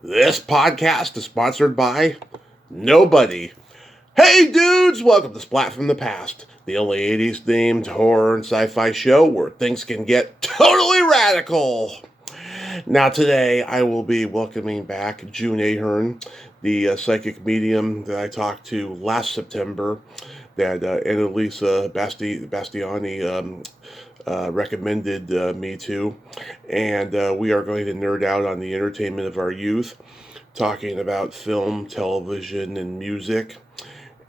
This podcast is sponsored by nobody. Hey dudes, welcome to Splat from the Past, the only 80s themed horror and sci-fi show where things can get totally radical. Now today I will be welcoming back June Ahern, the psychic medium that I talked to last September that Annalisa Bastiani recommended me to. And we are going to nerd out on the entertainment of our youth, talking about film, television, and music.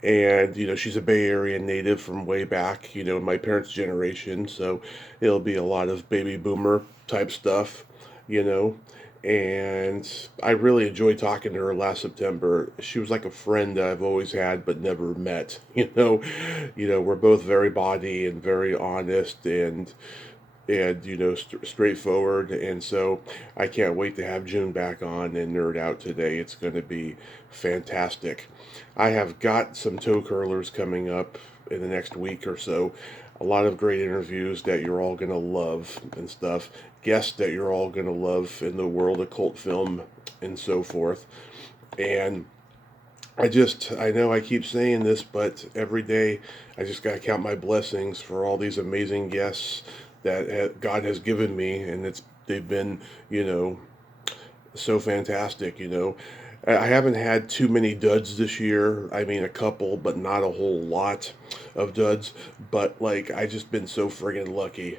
And, she's a Bay Area native from way back, my parents' generation. So it'll be a lot of baby boomer type stuff, you know. And I really enjoyed talking to her last September. She was like a friend that I've always had but never met. We're both very body and very honest and straightforward. And so I can't wait to have June back on and nerd out today. It's going to be fantastic. I have got some toe curlers coming up in the next week or so. A lot of great interviews that you're all going to love and stuff. Guests that you're all going to love in the world of cult film and so forth. And I know I keep saying this, but every day I just got to count my blessings for all these amazing guests that God has given me, and they've been, so fantastic. I haven't had too many duds this year. I mean, a couple, but not a whole lot of duds. But like, I just been so friggin' lucky.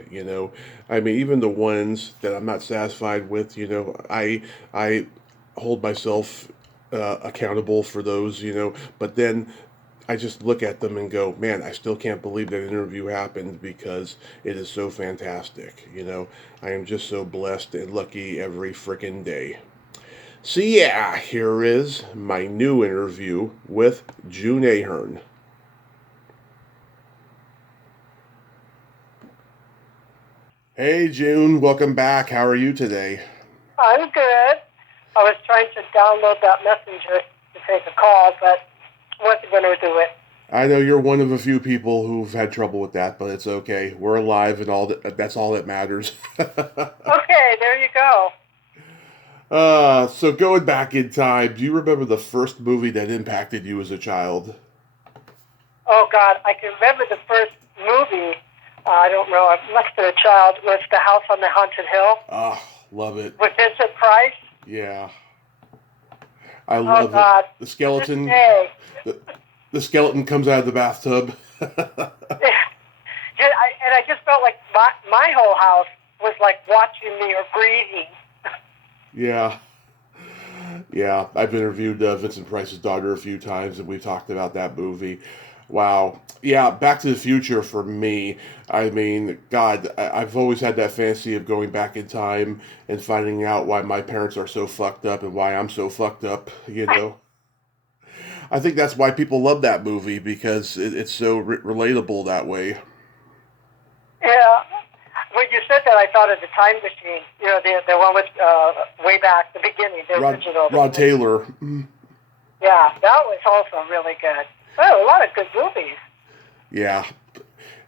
I mean, even the ones that I'm not satisfied with, I hold myself accountable for those, But then I just look at them and go, man, I still can't believe that interview happened because it is so fantastic. I am just so blessed and lucky every frickin' day. So yeah, here is my new interview with June Ahern. Hey June, welcome back. How are you today? I'm good. I was trying to download that messenger to take a call, but wasn't going to do it. I know you're one of a few people who've had trouble with that, but it's okay. We're alive and that's all that matters. Okay, there you go. So going back in time, do you remember the first movie that impacted you as a child? Oh, God, I can remember the first movie. I don't know, I must have been a child. It was The House on the Haunted Hill. Ah, love it. With Vincent Price. Yeah. I Oh, love God. it. The skeleton. Hey. The skeleton comes out of the bathtub. And I just felt like my whole house was like watching me or breathing. Yeah. Yeah, I've interviewed Vincent Price's daughter a few times, and we've talked about that movie. Wow. Yeah, Back to the Future for me. I mean, God, I've always had that fantasy of going back in time and finding out why my parents are so fucked up and why I'm so fucked up. I think that's why people love that movie because it's so relatable that way. Yeah. When you said that, I thought of the Time Machine. The one with way back, the beginning, the original. Rod Taylor. Yeah, that was also really good. Oh, a lot of good movies. Yeah,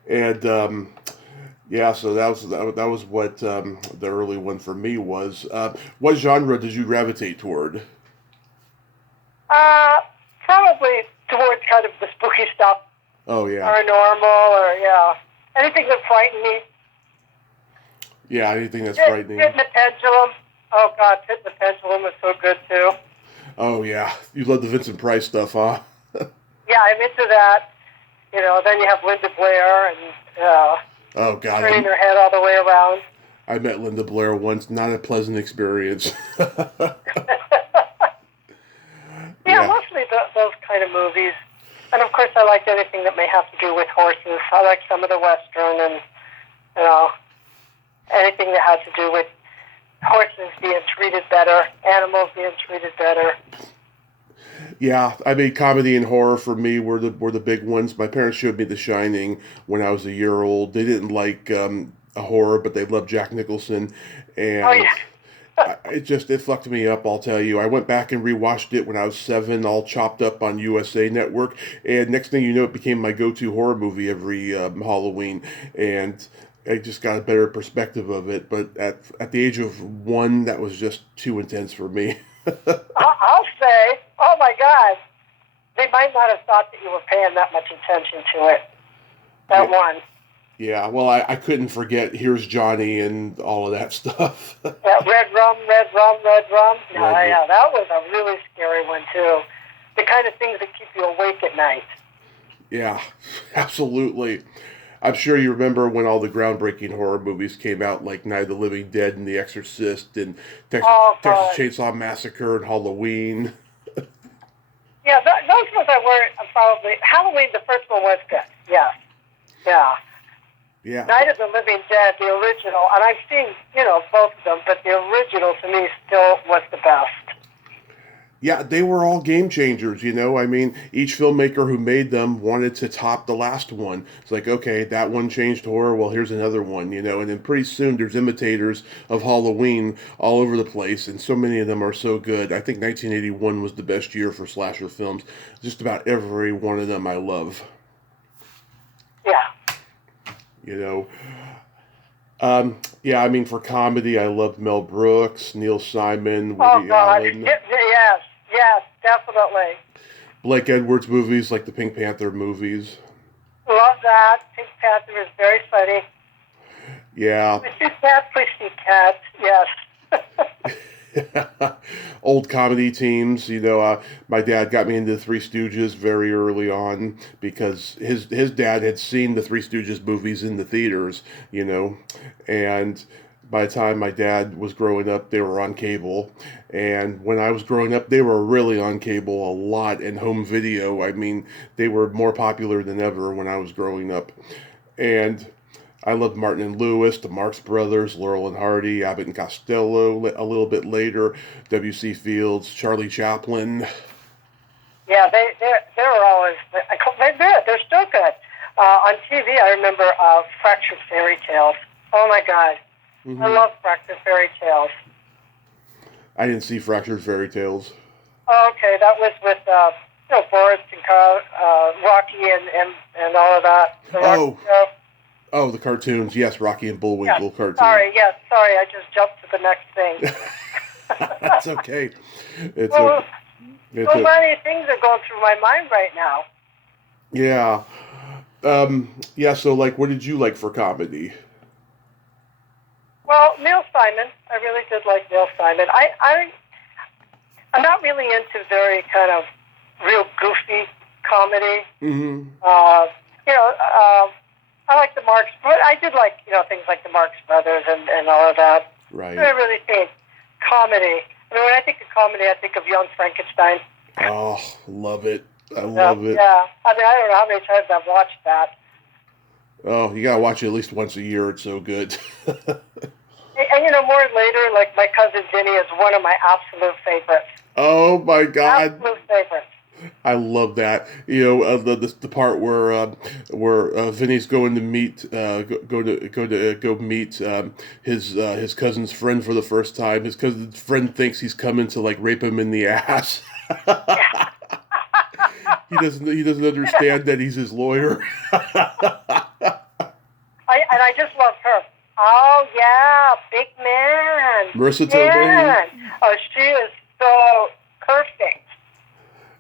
and yeah, so that was what the early one for me was. What genre did you gravitate toward? Probably towards kind of the spooky stuff. Oh yeah. Paranormal, or anything that frightened me. Yeah, anything that's frightening. Pit the Pendulum. Oh God, Pit the Pendulum was so good too. Oh yeah, you love the Vincent Price stuff, huh? Yeah, I'm into that. Then you have Linda Blair and oh God, turning her head all the way around. I met Linda Blair once. Not a pleasant experience. Yeah, mostly those kind of movies. And of course, I liked anything that may have to do with horses. I like some of the Western and anything that has to do with horses being treated better, animals being treated better. Yeah, I mean, comedy and horror for me were the big ones. My parents showed me The Shining when I was a year old. They didn't like a horror, but they loved Jack Nicholson, and Oh yeah. it fucked me up. I'll tell you. I went back and rewatched it when I was 7, all chopped up on USA Network, and next thing you know, it became my go-to horror movie every Halloween. And I just got a better perspective of it. But at the age of 1, that was just too intense for me. I'll say, oh my God, they might not have thought that you were paying that much attention to it. That Yeah. one. Yeah, well, I couldn't forget Here's Johnny and all of that stuff. That red rum, red rum, red rum. Red, Yeah, that was a really scary one too. The kind of things that keep you awake at night. yeah, absolutely. I'm sure you remember when all the groundbreaking horror movies came out, like Night of the Living Dead and The Exorcist and Oh Texas God. Chainsaw Massacre and Halloween. Yeah, those ones I were probably Halloween. The first one was good. Yes. Yeah. Yeah. Night of the Living Dead, the original, and I've seen, both of them, but the original to me still was the best. Yeah, they were all game changers, I mean, each filmmaker who made them wanted to top the last one. It's like, okay, that one changed horror, well, here's another one, and then pretty soon there's imitators of Halloween all over the place, and so many of them are so good. I think 1981 was the best year for slasher films. Just about every one of them I love. Yeah. Yeah, I mean, for comedy, I loved Mel Brooks, Neil Simon, Oh Woody God. Allen. Yes, definitely. Blake Edwards movies, like the Pink Panther movies. Love that. Pink Panther is very funny. Yeah. Pussy Cat, yes. Old comedy teams, my dad got me into the Three Stooges very early on because his dad had seen the Three Stooges movies in the theaters, and by the time my dad was growing up, they were on cable, and when I was growing up, they were really on cable a lot, and home video. I mean, they were more popular than ever when I was growing up, and I loved Martin and Lewis, the Marx Brothers, Laurel and Hardy, Abbott and Costello a little bit later, W.C. Fields, Charlie Chaplin. Yeah, they were always, they're good. They're still good. On TV, I remember Fractured Fairy Tales. Oh my God. Mm-hmm. I love Fractured Fairy Tales. I didn't see Fractured Fairy Tales. Oh, okay, that was with Boris and Rocky and all of that. The Rocky show. Oh, the cartoons. Yes, Rocky and Bullwinkle cartoons. Sorry, I just jumped to the next thing. That's okay. So many things are going through my mind right now. Yeah. Yeah, so, what did you like for comedy? Well, Neil Simon. I really did like Neil Simon. I'm not really into very kind of real goofy comedy. Mm-hmm. I like the Marx, but I did like, things like the Marx Brothers and all of that. Right. I really think comedy. I mean, when I think of comedy, I think of Young Frankenstein. Oh, love it. I love it. Yeah. I mean, I don't know how many times I've watched that. Oh, you gotta watch it at least once a year. It's so good. And more later, like my Cousin Vinny is one of my absolute favorites. Oh my God. Absolute favorites. I love that. The part where Vinny's going to meet go meet his cousin's friend for the first time. His cousin's friend thinks he's coming to rape him in the ass. He doesn't understand that he's his lawyer. I just love her. Oh yeah, big man. Marissa Tomei. Oh, she is so perfect.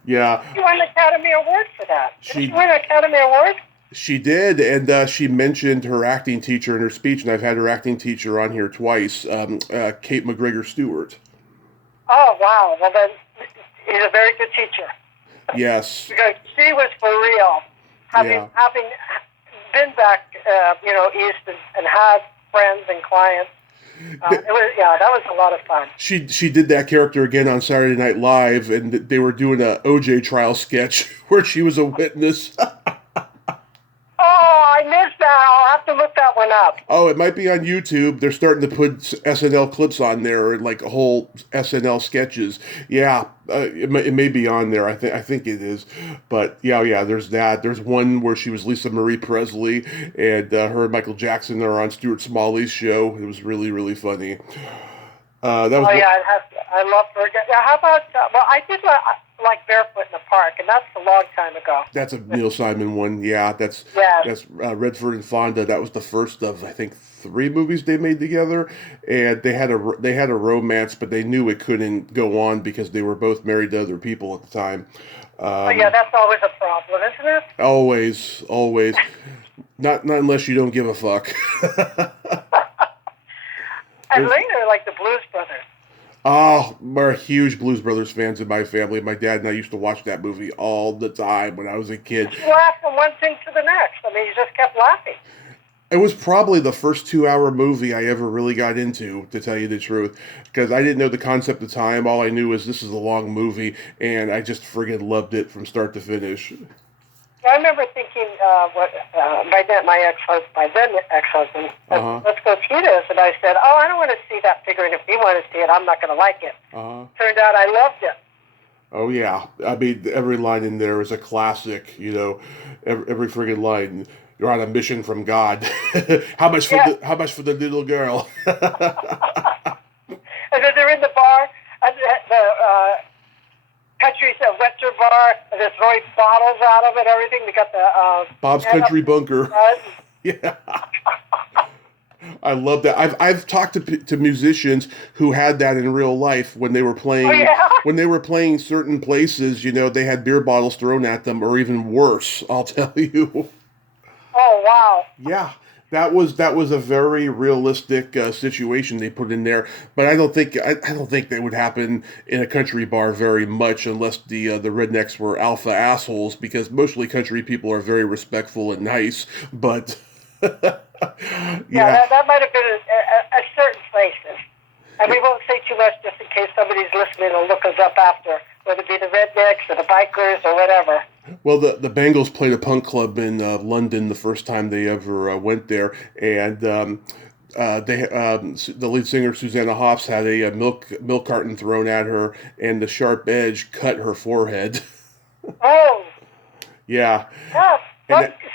Yeah. She won the Academy Award for that. Did she win an Academy Award? She did, and she mentioned her acting teacher in her speech, and I've had her acting teacher on here twice, Kate McGregor Stewart. Oh, wow. Well, then, he's a very good teacher. Yes. Because she was for real. Having been back, east and had friends and clients. That was a lot of fun. She did that character again on Saturday Night Live, and they were doing a OJ trial sketch where she was a witness. Oh, I missed that. I'll have to look that one up. Oh, it might be on YouTube. They're starting to put SNL clips on there, whole SNL sketches. Yeah, it may be on there. I think it is. But yeah, there's that. There's one where she was Lisa Marie Presley, and her and Michael Jackson are on Stuart Smalley's show. It was really, really funny. I love her. Yeah, how about? Well, I did like Barefoot in the Park, and that's a long time ago. That's a Neil Simon one. Yeah, that's Redford and Fonda. That was the first of, I think, 3 movies they made together, and they had a romance, but they knew it couldn't go on because they were both married to other people at the time. That's always a problem, isn't it? Always. Not unless you don't give a fuck. And later, like the Blues Brothers. Oh, we're huge Blues Brothers fans in my family. My dad and I used to watch that movie all the time when I was a kid. You laugh from one thing to the next. I mean, you just kept laughing. It was probably the first 2-hour movie I ever really got into, to tell you the truth, because I didn't know the concept at the time. All I knew was this is a long movie, and I just friggin' loved it from start to finish. I remember thinking, my then ex-husband, let's go see this. And I said, I don't want to see that, figuring if he wanted to see it, I'm not going to like it. Turned out I loved it. Oh, yeah. I mean, every line in there is a classic, every friggin' line. You're on a mission from God. How much for the little girl? And then they're in the bar, the country Western bar, and they're throwing bottles out of it, everything. They got the Bob's Country Bunker. Yeah. I love that. I've talked to musicians who had that in real life when they were playing when they were playing certain places. They had beer bottles thrown at them, or even worse. I'll tell you. Oh wow! Yeah, that was a very realistic situation they put in there. But I don't think that would happen in a country bar very much, unless the rednecks were alpha assholes. Because mostly country people are very respectful and nice. But that might have been a certain places. And we won't say too much just in case somebody's listening and look us up after, whether it be the rednecks or the bikers or whatever. Well, the Bangles played a punk club in London the first time they ever went there, and the lead singer Susanna Hoffs had a milk carton thrown at her, and the sharp edge cut her forehead. Oh. Yeah. Yeah.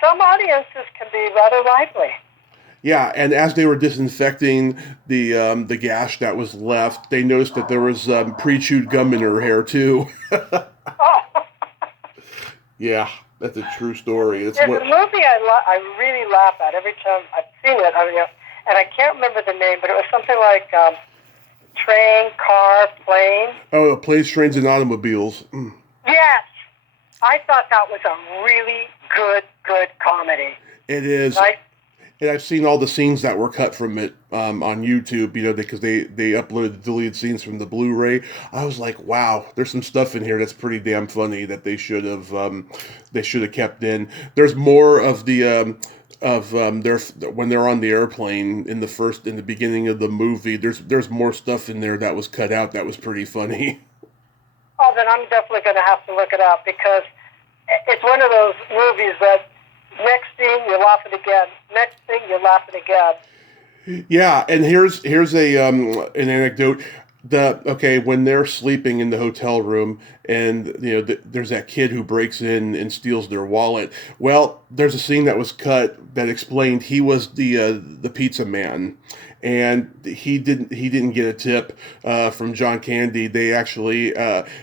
Some audiences can be rather lively. Yeah, and as they were disinfecting the gash that was left, they noticed that there was pre-chewed gum in her hair too. Yeah, that's a true story. There's a movie I really laugh at every time I've seen it. And I can't remember the name, but it was something like Train, Car, Plane. Oh, Planes, Trains, and Automobiles. Mm. Yes! I thought that was a really good comedy. It is. Right? And I've seen all the scenes that were cut from it on YouTube, because they uploaded the deleted scenes from the Blu-ray. I was like, wow, there's some stuff in here that's pretty damn funny that they should have kept in. There's more of the when they're on the airplane in the beginning of the movie. There's more stuff in there that was cut out that was pretty funny. Oh, then I'm definitely going to have to look it up, because it's one of those movies that next thing you're laughing again. Next thing you're laughing again. Yeah, and here's a an anecdote. When they're sleeping in the hotel room, and there's that kid who breaks in and steals their wallet. Well, there's a scene that was cut that explained he was the pizza man, and he didn't get a tip from John Candy. They actually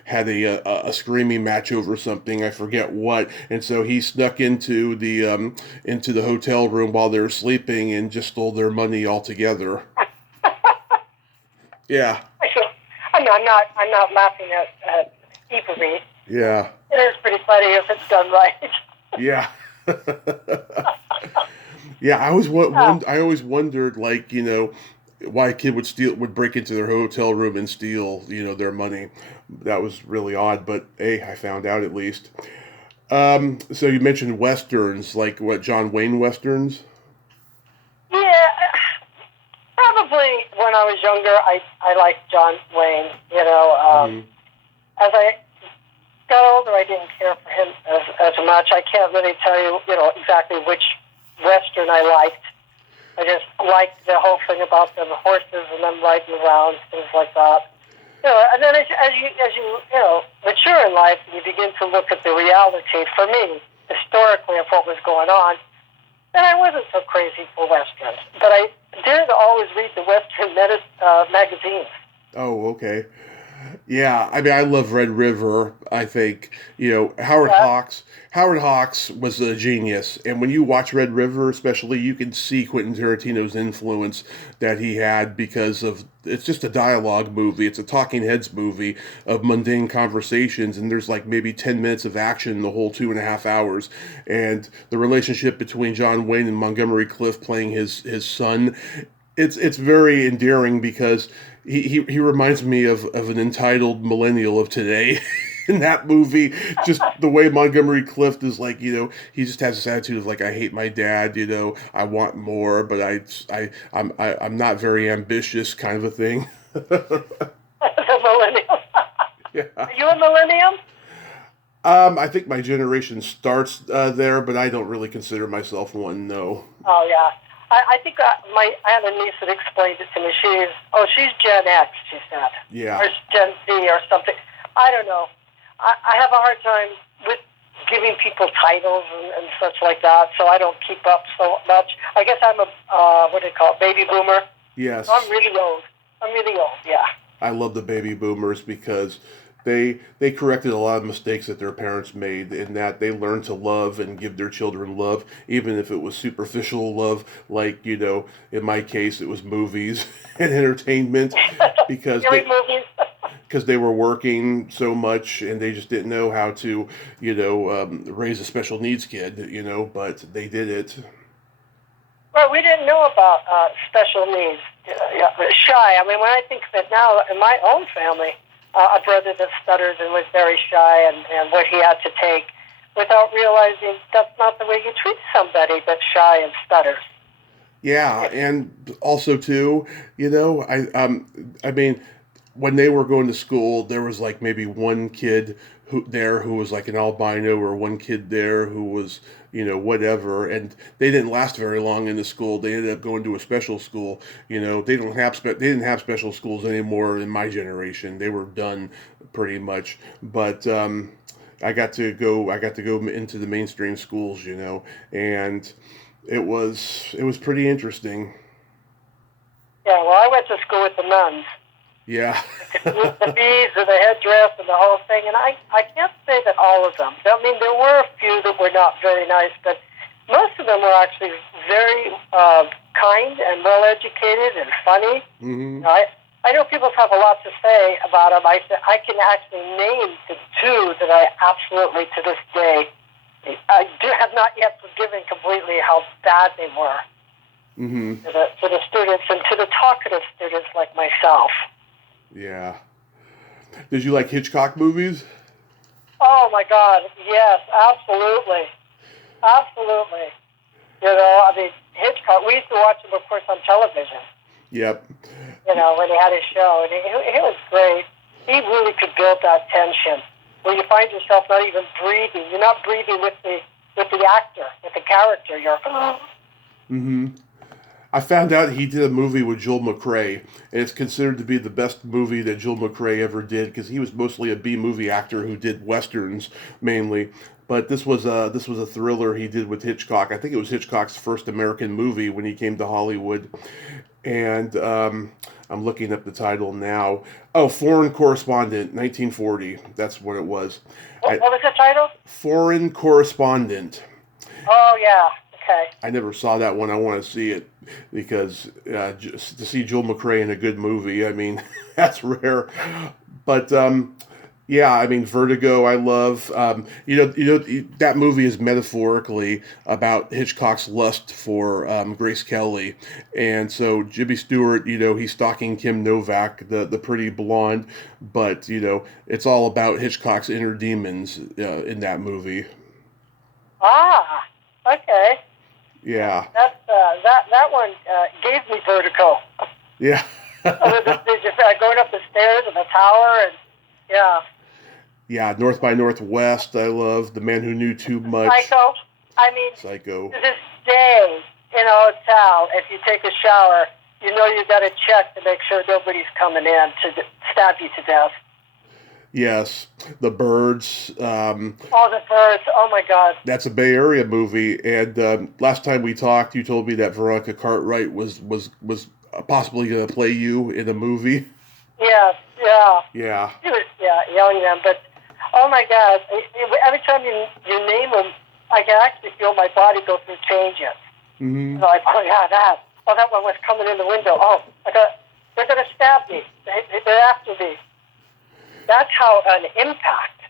had a screaming match over something, I forget what, and so he snuck into the hotel room while they were sleeping and just stole their money altogether. Yeah. I'm not laughing at evilly. Yeah. It is pretty funny if it's done right. Yeah. Yeah, I always wondered, why a kid would break into their hotel room and steal, their money. That was really odd, but hey, I found out at least. So you mentioned westerns, like what, John Wayne westerns? Yeah, probably when I was younger, I liked John Wayne. As I got older, I didn't care for him as much. I can't really tell you, exactly which Western I liked. I just liked the whole thing about the horses and them riding around, things like that. And then as you mature in life, and you begin to look at the reality, for me, historically, of what was going on, then I wasn't so crazy for Westerns. But I did always read the Western magazines. Oh, okay. Yeah, I mean, I love Red River. I think, Yeah. Howard Hawks was a genius, and when you watch Red River, especially, you can see Quentin Tarantino's influence that he had because of it's just a dialogue movie. It's a talking heads movie of mundane conversations, and there's like maybe 10 minutes of action in the whole 2.5 hours, and the relationship between John Wayne and Montgomery Clift playing his son. It's very endearing because he reminds me of an entitled millennial of today. In that movie, just the way Montgomery Clift is like, he just has this attitude of like, I hate my dad, I want more, but I'm not very ambitious, kind of a thing. The millennial. Yeah. Are you a millennium? I think my generation starts there, but I don't really consider myself one. No. Oh yeah. I think I had a niece that explained it to me. She's Gen X, she said, Yeah. or Gen Z or something. I don't know. I have a hard time with giving people titles and such like that, so I don't keep up so much. I guess I'm a what do you call it, baby boomer. Yes. I'm really old. Yeah. I love the baby boomers because they corrected a lot of mistakes that their parents made in that they learned to love and give their children love, even if it was superficial love, like, in my case it was movies and entertainment because they Movies. because they were working so much and they just didn't know how to, raise a special needs kid, but they did it. Well, we didn't know about special needs. Shy. I mean, when I think of it now, in my own family, a brother that stutters and was very shy and what he had to take without realizing that's not the way you treat somebody that's shy and stutters. Yeah, and also too, I mean, when they were going to school, there was like maybe one kid who was like an albino, or one kid there who was, whatever, and they didn't last very long in the school. They ended up going to a special school. They didn't have special schools anymore in my generation. They were done pretty much. But I got to go into the mainstream schools, and it was pretty interesting. Yeah, well, I went to school with the nuns. Yeah. With the beads and the headdress and the whole thing, and I can't say that all of them. I mean, there were a few that were not very nice, but most of them were actually very kind and well-educated and funny. Mm-hmm. I know people have a lot to say about them. I can actually name the two that I absolutely, to this day, I have not yet forgiven completely how bad they were Mm-hmm. to the students and to the talkative students like myself. Yeah. Did you like Hitchcock movies? Oh my God, yes, absolutely. Absolutely. I mean, Hitchcock, we used to watch him, of course, on television, Yep. when he had his show, and he was great. He really could build that tension where you find yourself not even breathing. You're not breathing with the actor, with the character. You're, Mm-hmm. I found out he did a movie with Joel McCrea, and it's considered to be the best movie that Joel McCrea ever did because he was mostly a B movie actor who did westerns mainly. But this was a thriller he did with Hitchcock. I think it was Hitchcock's first American movie when he came to Hollywood, and I'm looking up the title now. Oh, Foreign Correspondent, 1940. That's what it was. what was the title? Foreign Correspondent. Oh, yeah. Okay. I never saw that one. I want to see it because just to see Joel McCrea in a good movie, I mean, that's rare. But yeah, I mean, Vertigo, I love. That movie is metaphorically about Hitchcock's lust for Grace Kelly, and so Jimmy Stewart, he's stalking Kim Novak, the pretty blonde, but it's all about Hitchcock's inner demons in that movie. Ah, okay. Yeah, That one gave me vertigo. yeah. Going up the stairs and the tower, and yeah. Yeah, North by Northwest, I love. The Man Who Knew Too Much. Psycho. I mean, Psycho. to this day in a hotel, if you take a shower, you got to check to make sure nobody's coming in to stab you to death. Yes, The Birds. All the birds. Oh my God. That's a Bay Area movie. And last time we talked, you told me that Veronica Cartwright was possibly going to play you in a movie. Yes, Yeah. Yeah. He was, yelling them. But, oh my God, every time you name them, I can actually feel my body go through changes. Mm-hmm. Like, oh yeah, that. Oh, that one was coming in the window. Oh, they're going to stab me. They're after me. That's how an impact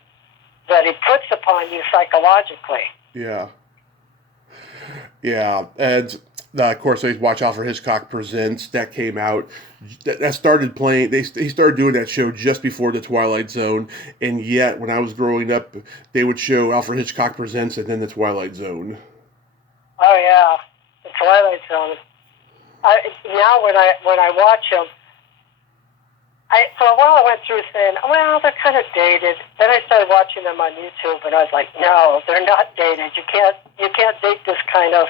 that he puts upon you psychologically. Yeah. Yeah. And of course, I watch Alfred Hitchcock Presents. That came out. That started playing. He started doing that show just before the Twilight Zone. And yet, when I was growing up, they would show Alfred Hitchcock Presents and then the Twilight Zone. Oh yeah, the Twilight Zone. Now when I watch them, for a while I went through saying, well, they're kind of dated. Then I started watching them on YouTube, and I was like, no, they're not dated. You can't date this kind of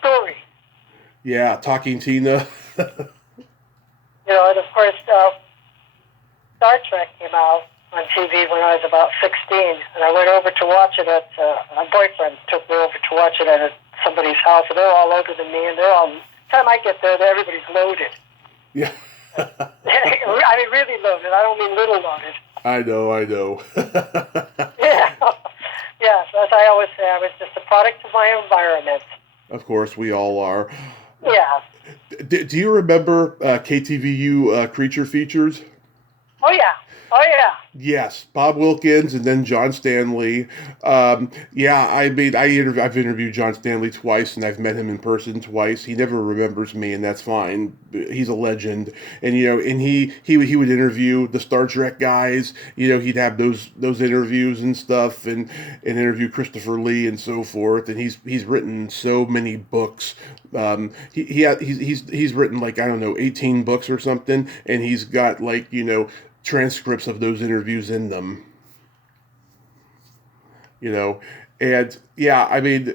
story. Yeah, Talking Tina. And of course, Star Trek came out on TV when I was about 16, and I went over to watch it at, my boyfriend took me over to watch it at somebody's house, and they're all older than me, and time I get there, everybody's loaded. Yeah. I mean, really loaded. I don't mean little loaded. I know. Yeah. Yes, as I always say, I was just a product of my environment. Of course, we all are. Yeah. Do you remember KTVU Creature Features? Oh, yeah. Yes, Bob Wilkins and then John Stanley. I mean, I've interviewed John Stanley twice, and I've met him in person twice. He never remembers me, and that's fine. He's a legend, and and he would interview the Star Trek guys. He'd have those interviews and stuff, and interview Christopher Lee and so forth. And he's written so many books. He's written, like, I don't know, 18 books or something, and he's got, like, transcripts of those interviews in them. And I mean,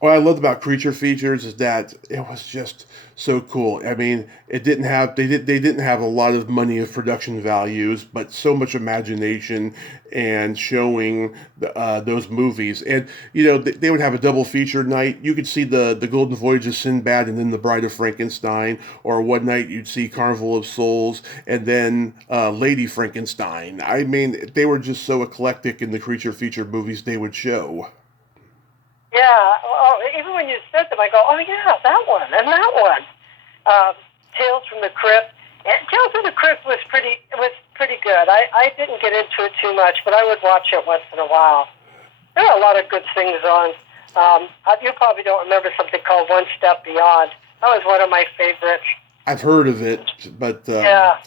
what I loved about Creature Features is that it was just so cool. I mean, they didn't have a lot of money of production values, but so much imagination and showing those movies. And they would have a double feature night. You could see the Golden Voyage of Sinbad and then The Bride of Frankenstein, or one night you'd see Carnival of Souls and then Lady Frankenstein. I mean, they were just so eclectic in the Creature Feature movies they would show. Yeah, well, even when you said them, I go, oh yeah, that one and that one. Tales from the Crypt. And Tales from the Crypt was pretty good. I didn't get into it too much, but I would watch it once in a while. There are a lot of good things on. You probably don't remember something called One Step Beyond. That was one of my favorites. I've heard of it, but yeah.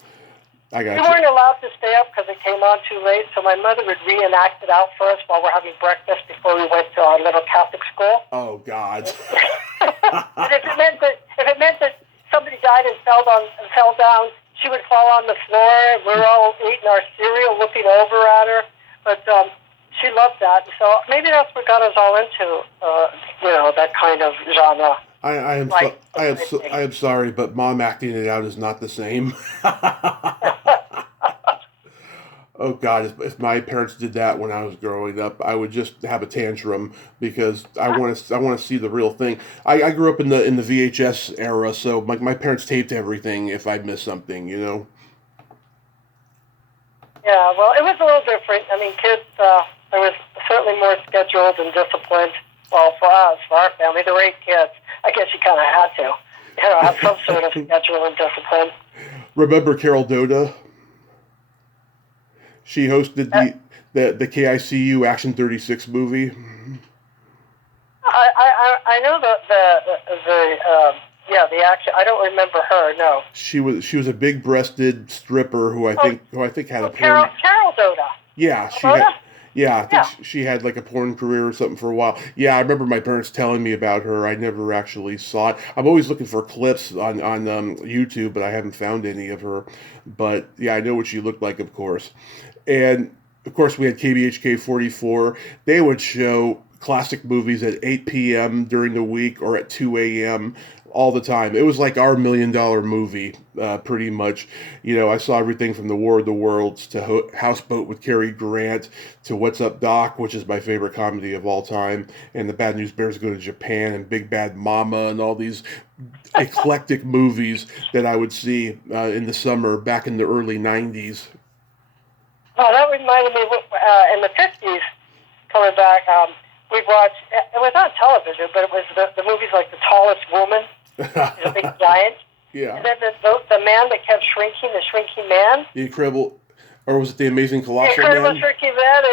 I got you. Weren't allowed to stay up because it came on too late, so my mother would reenact it out for us while we're having breakfast before we went to our little Catholic school. Oh God! And if it meant that somebody died and fell down, she would fall on the floor. We were all eating our cereal, looking over at her. But she loved that, so maybe that's what got us all into that kind of genre. I am sorry, but mom acting it out is not the same. Oh God! If my parents did that when I was growing up, I would just have a tantrum because I want to see the real thing. I grew up in the VHS era, so my parents taped everything if I missed something, Yeah, well, it was a little different. I mean, kids, there was certainly more scheduled and disciplined. Well, for us, for our family, there were 8 kids. I guess you kind of had to, have some sort of schedule and discipline. Remember Carol Doda? She hosted the KICU Action 36 movie. I know the action. I don't remember her. No. She was a big-breasted stripper who I think had a porn. Carol Doda. Yeah, I think she had like a porn career or something for a while. Yeah, I remember my parents telling me about her. I never actually saw it. I'm always looking for clips on YouTube, but I haven't found any of her. But yeah, I know what she looked like, of course. And of course, we had KBHK 44. They would show classic movies at 8 p.m. during the week or at 2 a.m. all the time. It was like our $1 million movie, pretty much. I saw everything from The War of the Worlds to Houseboat with Cary Grant to What's Up Doc, which is my favorite comedy of all time, and The Bad News Bears Go to Japan and Big Bad Mama and all these eclectic movies that I would see in the summer back in the early 90s. Oh, that reminded me in the 50s, coming back, we watched, it was on television, but it was the movies like The Tallest Woman, the big giant. Yeah. And then the man that kept shrinking, the shrinking man. The Incredible, or was it The Amazing Colossal The Incredible Man? Shrinking Man,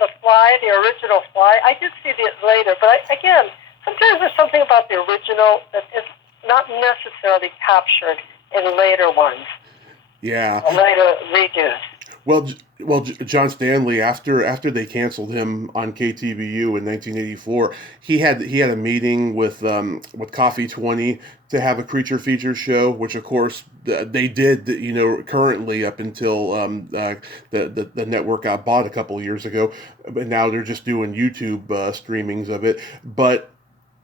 the Fly, the original Fly. I did see it later, but again, sometimes there's something about the original that is not necessarily captured in later ones. Yeah. Later redos. Well, John Stanley, after they canceled him on KTVU in 1984, he had a meeting with Coffee 20 to have a Creature Features show, which of course they did, currently up until the network got bought a couple of years ago, but now they're just doing YouTube streamings of it. But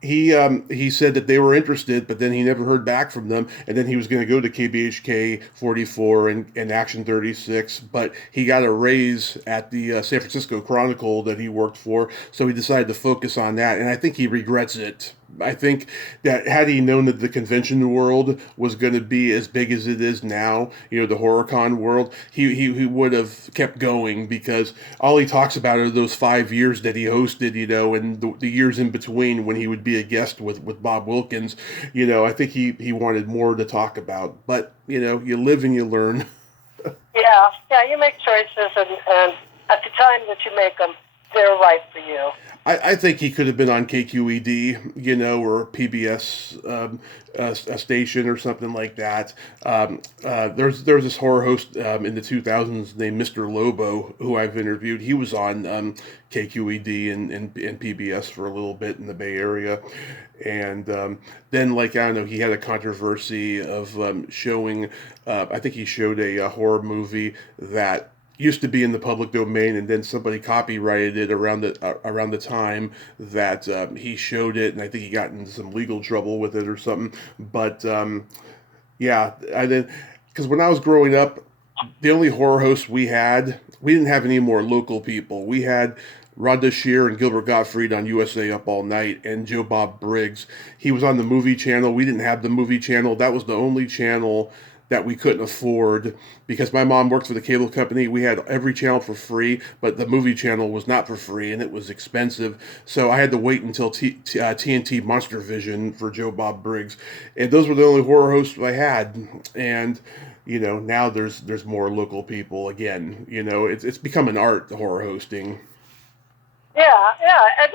he said that they were interested, but then he never heard back from them. And then he was going to go to KBHK 44 and Action 36, but he got a raise at the San Francisco Chronicle that he worked for, so he decided to focus on that. And I think he regrets it. I think that had he known that the convention world was going to be as big as it is now, the HorrorCon world, he would have kept going, because all he talks about are those 5 years that he hosted, and the years in between when he would be a guest with Bob Wilkins. I think he wanted more to talk about. But, you live and you learn. Yeah, you make choices, and at the time that you make them, they're right for you. I think he could have been on KQED, or PBS a station or something like that. There's this horror host in the 2000s named Mr. Lobo, who I've interviewed. He was on KQED and PBS for a little bit in the Bay Area. And then, he had a controversy of showing, I think he showed a horror movie that used to be in the public domain, and then somebody copyrighted it around the time that he showed it, and I think he got into some legal trouble with it or something. But because when I was growing up, the only horror hosts we didn't have any more local people. We had Rhonda Shear and Gilbert Gottfried on USA Up All Night, and Joe Bob Briggs. He was on the movie channel. We didn't have the movie channel. That was the only channel that we couldn't afford, because my mom worked for the cable company. We had every channel for free, but the movie channel was not for free, and it was expensive. So I had to wait until TNT Monster Vision for Joe Bob Briggs. And those were the only horror hosts I had. And, now there's more local people again. It's become an art, the horror hosting. Yeah, and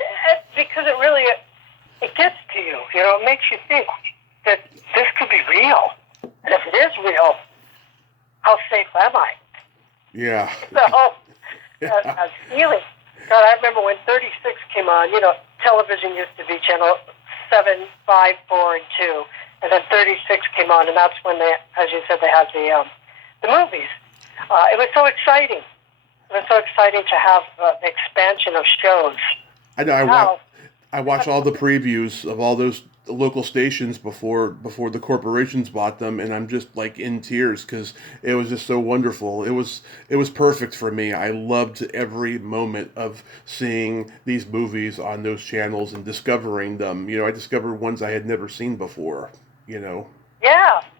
because it really, it gets to you. It makes you think that this could be real. And if it is real, how safe am I? Yeah. So, a feeling. God, I remember when 36 came on, television used to be channel 7, 5, 4, and 2. And then 36 came on, and that's when they, as you said, they had the movies. It was so exciting. It was so exciting to have the expansion of shows. I know. I watched all the previews of all those local stations before the corporations bought them, and I'm just in tears, because it was just so wonderful. It was perfect for me. I loved every moment of seeing these movies on those channels and discovering them. I discovered ones I had never seen before. Yeah,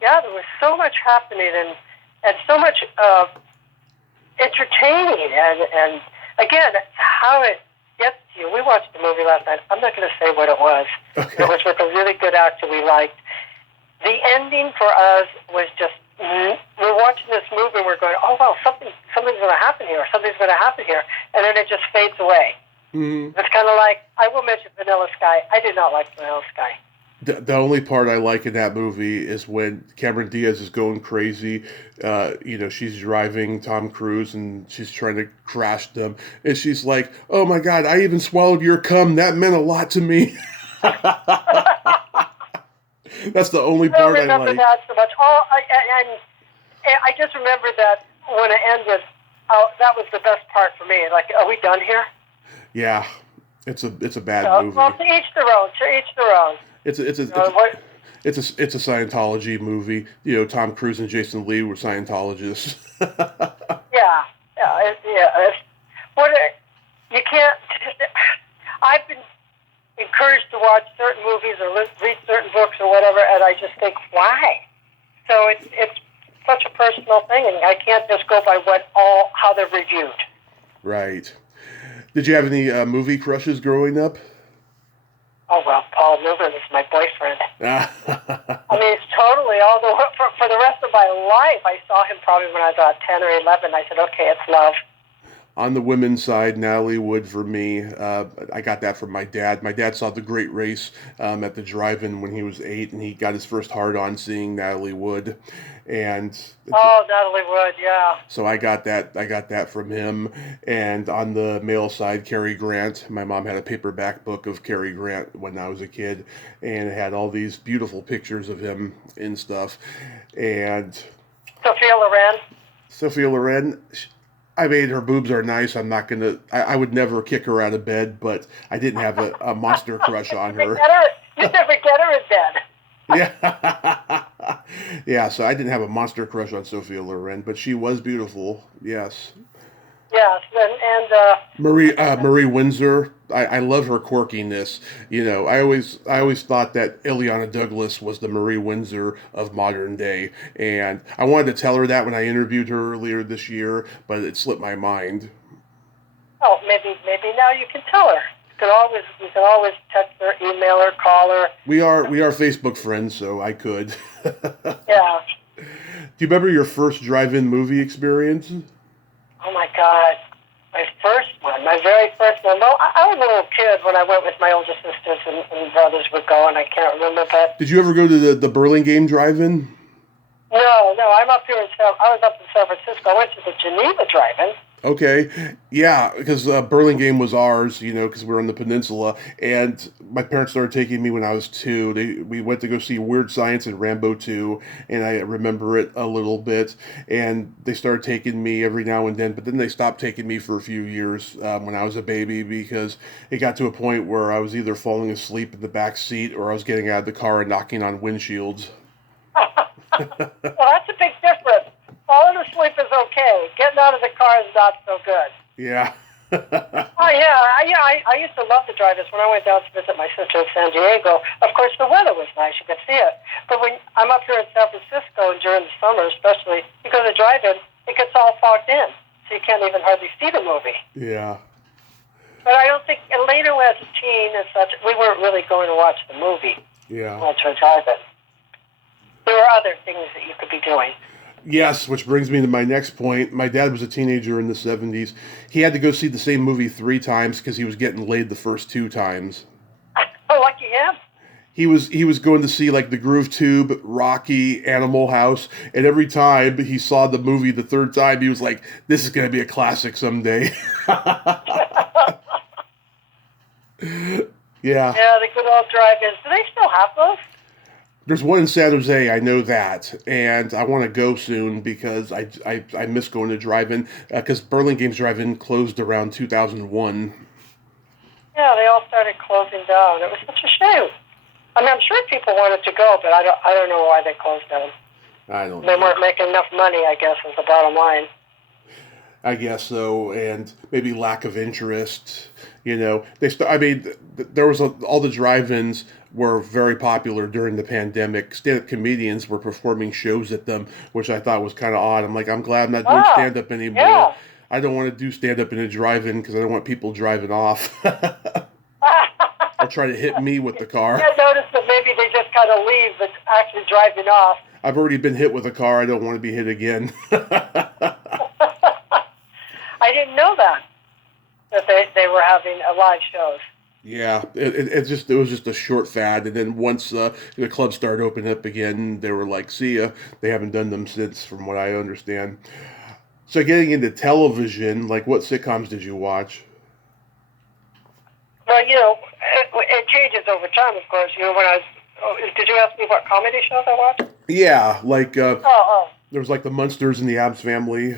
there was so much happening and so much entertaining, and again, how it gets to you. We watched the movie last night. I'm not going to say what it was. Okay. It was with a really good actor we liked. The ending for us was just, we're watching this movie and we're going, oh, wow, something's going to happen here, something's going to happen here, and then it just fades away. Mm-hmm. It's kind of like, I will mention Vanilla Sky. I did not like Vanilla Sky. The only part I like in that movie is when Cameron Diaz is going crazy. She's driving Tom Cruise and she's trying to crash them. And she's like, oh my God, I even swallowed your cum. That meant a lot to me. That's the only part I like. I remember that so much. I just remember that when it ended, that was the best part for me. Like, are we done here? Yeah. It's a bad So, movie. well, to each their own. To each their own. It's a, it's a, You know, what, it's a Scientology movie. You know, Tom Cruise and Jason Lee were Scientologists. yeah, It's, you can't. I've been encouraged to watch certain movies or read certain books or whatever, and I just think, why? So it's such a personal thing, and I can't just go by how they're reviewed. Right. Did you have any movie crushes growing up? Oh, well, Paul Newman is my boyfriend. Ah. I mean, it's totally for the rest of my life. I saw him probably when I was about 10 or 11. I said, okay, it's love. On the women's side, Natalie Wood for me. I got that from my dad. My dad saw The Great Race at the drive-in when he was 8, and he got his first hard-on seeing Natalie Wood. And Natalie Wood, yeah. so I got that from him. And on the male side, Cary Grant. My mom had a paperback book of Cary Grant when I was a kid, and it had all these beautiful pictures of him and stuff. And Sophia Loren. I mean, her boobs are nice. I'm not gonna. I would never kick her out of bed, but I didn't have a monster crush on her. You never get her in bed. Yeah, yeah. So I didn't have a monster crush on Sophia Loren, but she was beautiful. Yes. Yes, and Marie Windsor. I love her quirkiness. You know, I always thought that Ileana Douglas was the Marie Windsor of modern day, and I wanted to tell her that when I interviewed her earlier this year, but it slipped my mind. Oh, maybe now you can tell her. You can always text her, email her, call her. We are Facebook friends, so I could. Yeah. Do you remember your first drive-in movie experience? Oh my God. My very first one. Well, I was a little kid when I went with my older sisters and brothers would go, and I can't remember, but... Did you ever go to the Burlingame Drive-In? No, I was up in San Francisco. I went to the Geneva Drive-In. Okay, yeah, because Burlingame was ours, you know, because we were on the peninsula, and my parents started taking me when I was 2. We went to go see Weird Science and Rambo 2, and I remember it a little bit, and they started taking me every now and then, but then they stopped taking me for a few years when I was a baby, because it got to a point where I was either falling asleep in the back seat or I was getting out of the car and knocking on windshields. Well, that's a big difference. Falling asleep is okay. Getting out of the car is not so good. Yeah. I used to love the drive-ins. When I went down to visit my sister in San Diego, of course the weather was nice. You could see it. But when I'm up here in San Francisco, and during the summer especially, you go to the drive-in, it gets all fogged in. So you can't even hardly see the movie. Yeah. But I don't think, and later as a teen and such, we weren't really going to watch the movie. Yeah. We went to a drive-in. There were other things that you could be doing. Yes, which brings me to my next point. My dad was a teenager in the 70s. He had to go see the same movie 3 times because he was getting laid the first 2 times. Oh, lucky him. He was going to see like The Groove Tube, Rocky, Animal House, and every time he saw the movie the 3rd time, he was like, "This is going to be a classic someday." Yeah. Yeah, the good old drive-ins. Do they still have those? There's one in San Jose, I know that, and I want to go soon because I miss going to drive-in, because Burlingame's drive-in closed around 2001. Yeah, they all started closing down. It was such a shame. I mean, I'm sure people wanted to go, but I don't know why they closed down. I don't know. They weren't making enough money, I guess, is the bottom line. I guess so, and maybe lack of interest. You know, there was all the drive-ins were very popular during the pandemic. Stand-up comedians were performing shows at them, which I thought was kind of odd. I'm like, I'm glad I'm not doing stand-up anymore. Yeah. I don't want to do stand-up in a drive-in because I don't want people driving off. Or try to hit me with the car. I noticed that maybe they just kind of leave, but actually driving off. I've already been hit with a car. I don't want to be hit again. I didn't know that they were having live shows. Yeah, it was just a short fad, and then once the clubs started opening up again, they were like, "See ya." They haven't done them since, from what I understand. So, getting into television, like, what sitcoms did you watch? Well, it changes over time, of course. Did you ask me what comedy shows I watched? Yeah, like there was like the Munsters and the Addams Family.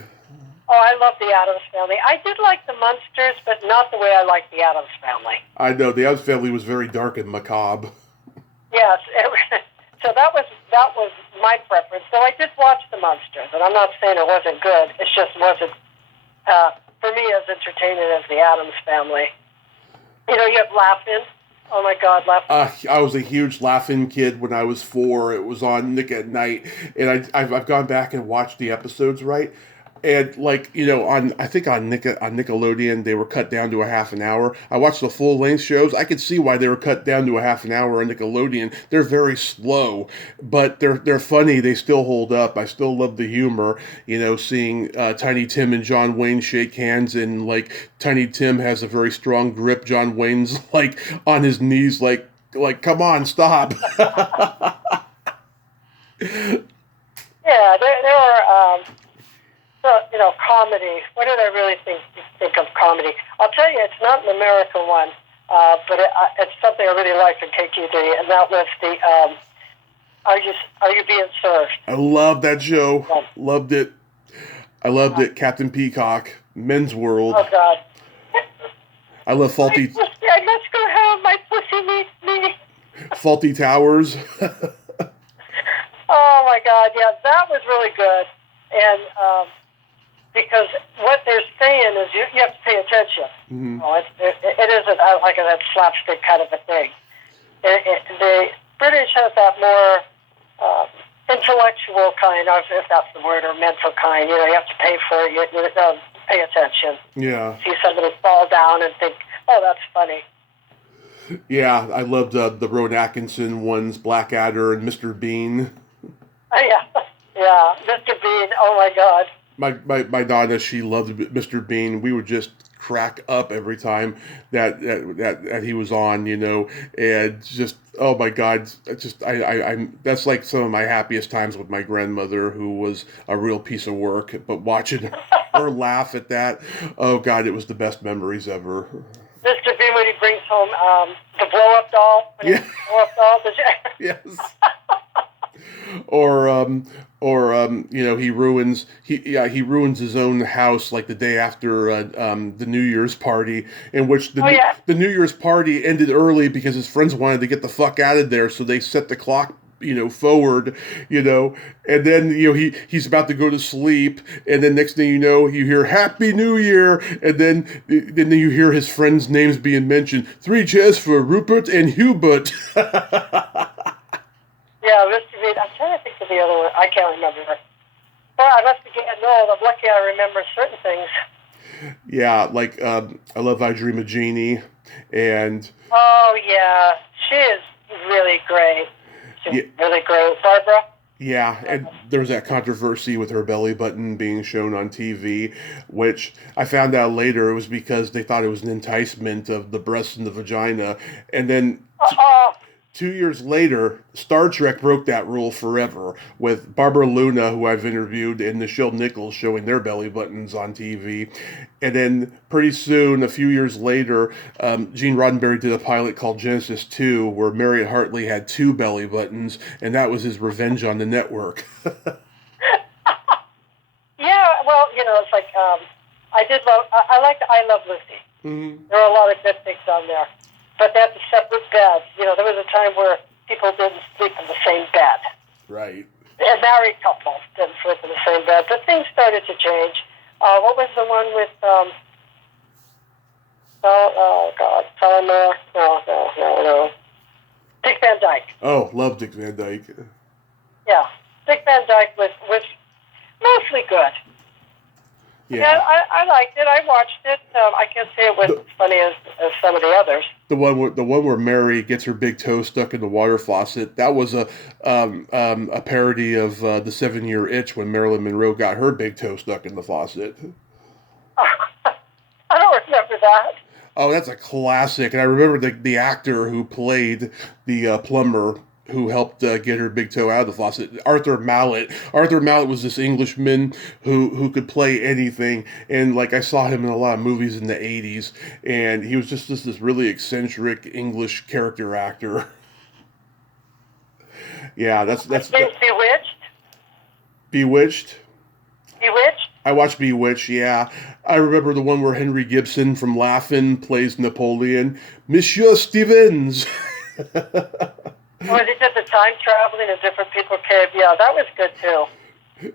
Oh, I love the Addams Family. I did like the Munsters, but not the way I like the Addams Family. I know the Addams Family was very dark and macabre. Yes, so that was my preference. So I did watch the Munsters, and I'm not saying it wasn't good. It just wasn't for me as entertaining as the Addams Family. You know, you have Laugh-In. Oh my God, Laugh-In. I was a huge Laugh-In kid when I was 4. It was on Nick at Night, and I've gone back and watched the episodes, right? And like, you know, on Nickelodeon, they were cut down to a half an hour. I watched the full length shows. I could see why they were cut down to a half an hour on Nickelodeon. They're very slow, but they're funny. They still hold up. I still love the humor. You know, seeing Tiny Tim and John Wayne shake hands, and like Tiny Tim has a very strong grip. John Wayne's like on his knees, like come on, stop. Yeah, there are. So, you know, comedy. What did I really think of comedy? I'll tell you, it's not an American one, but it's something I really liked in KTVU, and that was the Are You Being Served? I love that show. Yeah. Loved it. I loved it. Captain Peacock, Men's World. Oh God. I love Faulty. I must go home. My pussy needs me. Faulty Towers. Oh my God, yeah, that was really good, and because what they're saying is you have to pay attention. Mm-hmm. Oh, it isn't like that slapstick kind of a thing. The British have that more intellectual kind of, if that's the word, or mental kind. You know, you have to pay for it. You pay attention. Yeah. See somebody fall down and think, oh, that's funny. Yeah, I loved the Rowan Atkinson ones, Blackadder and Mr. Bean. Yeah, Mr. Bean. Oh my God. My Donna, she loved Mr. Bean. We would just crack up every time that he was on, you know, and just, oh my God, I'm that's like some of my happiest times with my grandmother, who was a real piece of work, but watching her laugh at that, oh God, it was the best memories ever. Mr. Bean, when he brings home the blow-up doll. Yeah. Blow-up doll. Yes. Or you know, he ruins his own house like the day after the New Year's party, in which the New Year's party ended early because his friends wanted to get the fuck out of there, so they set the clock, you know, forward, you know, and then, you know, he's about to go to sleep, and then next thing you know, you hear Happy New Year, and then you hear his friends' names being mentioned. 3 cheers for Rupert and Hubert. Yeah, Mr. Bean. I'm trying to think of the other one. I can't remember. Well, I must be getting old. I'm lucky I remember certain things. Yeah, like I love I Dream of Jeannie, and oh yeah, she is really great. She's really great, Barbara. Yeah, and there's that controversy with her belly button being shown on TV, which I found out later it was because they thought it was an enticement of the breasts and the vagina, and then 2 years later, Star Trek broke that rule forever, with Barbara Luna, who I've interviewed, and Nichelle Nichols showing their belly buttons on TV. And then pretty soon, a few years later, Gene Roddenberry did a pilot called Genesis 2, where Mariette Hartley had 2 belly buttons, and that was his revenge on the network. Yeah, well, you know, it's like, I Love Lucy. Mm-hmm. There are a lot of good things on there. But that's a separate bed. You know, there was a time where people didn't sleep in the same bed. Right. And married couples didn't sleep in the same bed. But things started to change. What was the one with, no. Dick Van Dyke. Oh, love Dick Van Dyke. Yeah. Dick Van Dyke was mostly good. Yeah, I liked it. I watched it. I can't say it was as funny as some of the others. The one where Mary gets her big toe stuck in the water faucet. That was a parody of the 7-Year Itch, when Marilyn Monroe got her big toe stuck in the faucet. I don't remember that. Oh, that's a classic. And I remember the actor who played the plumber who helped get her big toe out of the faucet, Arthur Mallet. Arthur Mallet was this Englishman who could play anything, and like I saw him in a lot of movies in the 80s, and he was just this really eccentric English character actor. Yeah, that's Bewitched. Bewitched? Bewitched? I watched Bewitched, yeah. I remember the one where Henry Gibson from Laugh-In plays Napoleon. Monsieur Stevens! Or they did the time traveling and different people came. Yeah, that was good too.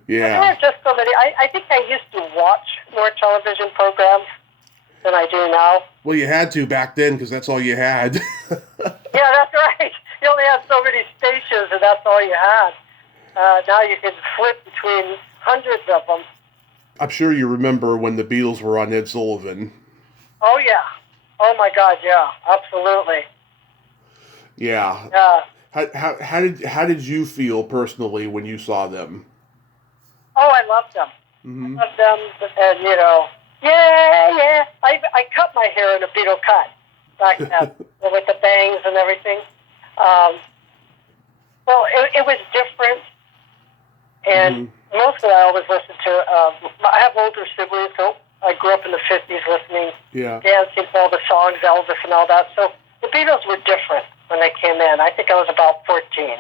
Yeah. There were just so many. I think I used to watch more television programs than I do now. Well, you had to back then because that's all you had. Yeah, that's right. You only had so many stations, and that's all you had. Now you can flip between hundreds of them. I'm sure you remember when the Beatles were on Ed Sullivan. Oh, yeah. Oh, my God, yeah. Absolutely. Yeah. Yeah. How did you feel personally when you saw them? Oh, I loved them. Mm-hmm. I loved them, and, you know, yeah. I cut my hair in a Beatle cut back then with the bangs and everything. Well, it was different, and mostly I always listened to, I have older siblings, so I grew up in the 50s listening, dancing to all the songs, Elvis and all that, so the Beatles were different when they came in. I think I was about 14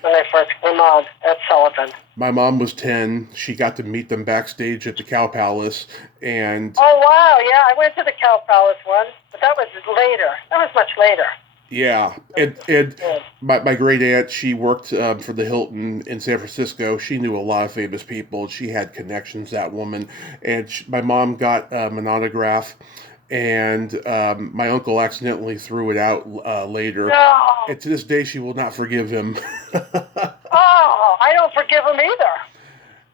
when they first came on at Sullivan. My mom was 10. She got to meet them backstage at the Cow Palace, and... Oh, wow, yeah, I went to the Cow Palace one, but that was later. That was much later. Yeah, and my great aunt, she worked for the Hilton in San Francisco. She knew a lot of famous people. She had connections, that woman. And my mom got an autograph, and my uncle accidentally threw it out later. No. And to this day, she will not forgive him. Oh, I don't forgive him either.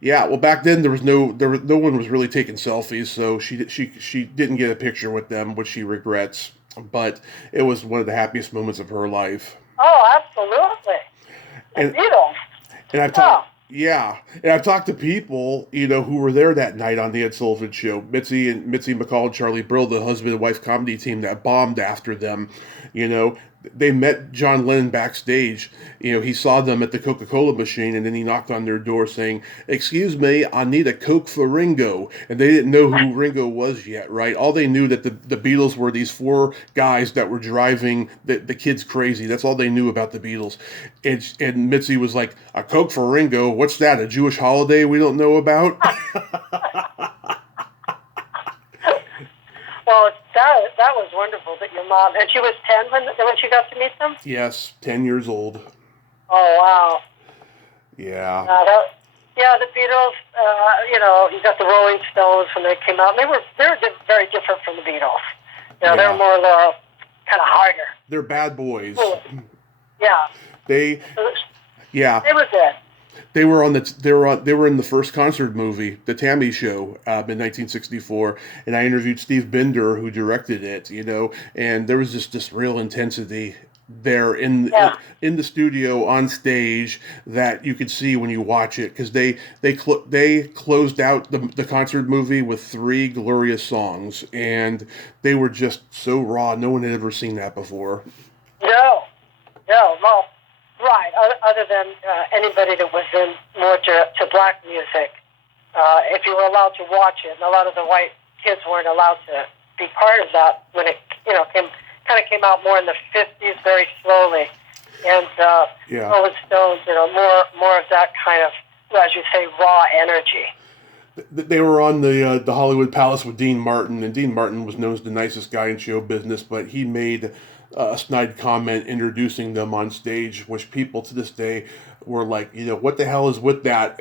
Yeah, well, back then no one was really taking selfies, so she didn't get a picture with them, which she regrets. But it was one of the happiest moments of her life. Oh, absolutely. The Beatles. And I've talked, and I've talked to people, who were there that night on the Ed Sullivan Show. Mitzi McCall and Charlie Brill, the husband and wife comedy team that bombed after them. They met John Lennon backstage. He saw them at the Coca-Cola machine, and then he knocked on their door saying, "Excuse me, I need a Coke for Ringo." And they didn't know who Ringo was yet, right? All they knew that the Beatles were these four guys that were driving the kids crazy. That's all they knew about the Beatles. And Mitzi was like, "A Coke for Ringo? What's that, a Jewish holiday we don't know about?" Well, that was wonderful that your mom, and she was 10 when she got to meet them? Yes, 10 years old. Oh, wow. Yeah. The Beatles, you got the Rolling Stones when they came out. They were very different from the Beatles. They were more kind of harder. They're bad boys. Cool. Yeah. They were good. They were in the first concert movie, The Tammy Show, in 1964, and I interviewed Steve Binder, who directed it. And there was just this real intensity there in the studio on stage that you could see when you watch it, because they closed out the concert movie with 3 glorious songs, and they were just so raw. No one had ever seen that before. No, well. Right, other than anybody that was in more to black music, if you were allowed to watch it, and a lot of the white kids weren't allowed to be part of that when it came out more in the 50s, very slowly, and Rolling Stones, more of that kind of, as you say, raw energy. They were on the Hollywood Palace with Dean Martin, and Dean Martin was known as the nicest guy in show business, but he made a snide comment introducing them on stage, which people to this day were like, what the hell is with that?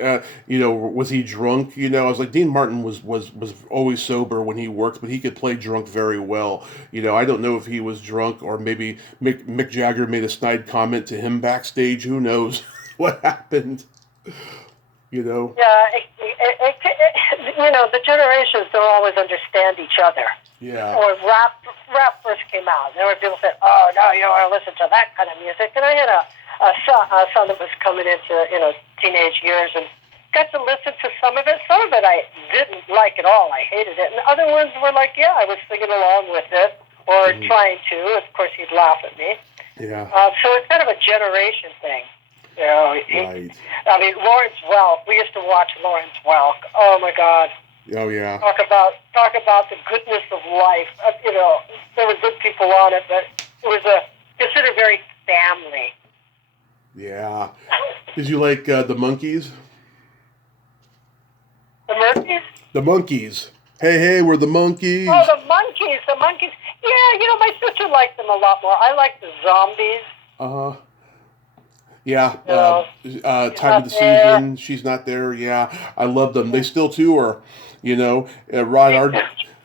Was he drunk? I was like, Dean Martin was always sober when he worked, but he could play drunk very well. I don't know if he was drunk, or maybe Mick Jagger made a snide comment to him backstage. Who knows what happened? Yeah, the generations don't always understand each other. Yeah. Or rap first came out. There were people that said, "Oh no, you don't want to listen to that kind of music." And I had a son that was coming into teenage years, and got to listen to some of it. Some of it I didn't like at all. I hated it, and other ones were like, "Yeah, I was singing along with it or trying to." Of course, he'd laugh at me. Yeah. So it's kind of a generation thing. Right. I mean, Lawrence Welk. We used to watch Lawrence Welk. Oh my God. Oh yeah. Talk about the goodness of life. There were good people on it, but it was considered very family. Yeah. Did you like the Monkees? The Murphys? The Monkees. Hey, we're the Monkees. Oh, the Monkees. Yeah, my sister liked them a lot more. I like the Zombies. Uh-huh. Yeah, Time of the Season, She's Not There, yeah. I love them. They still tour, Rod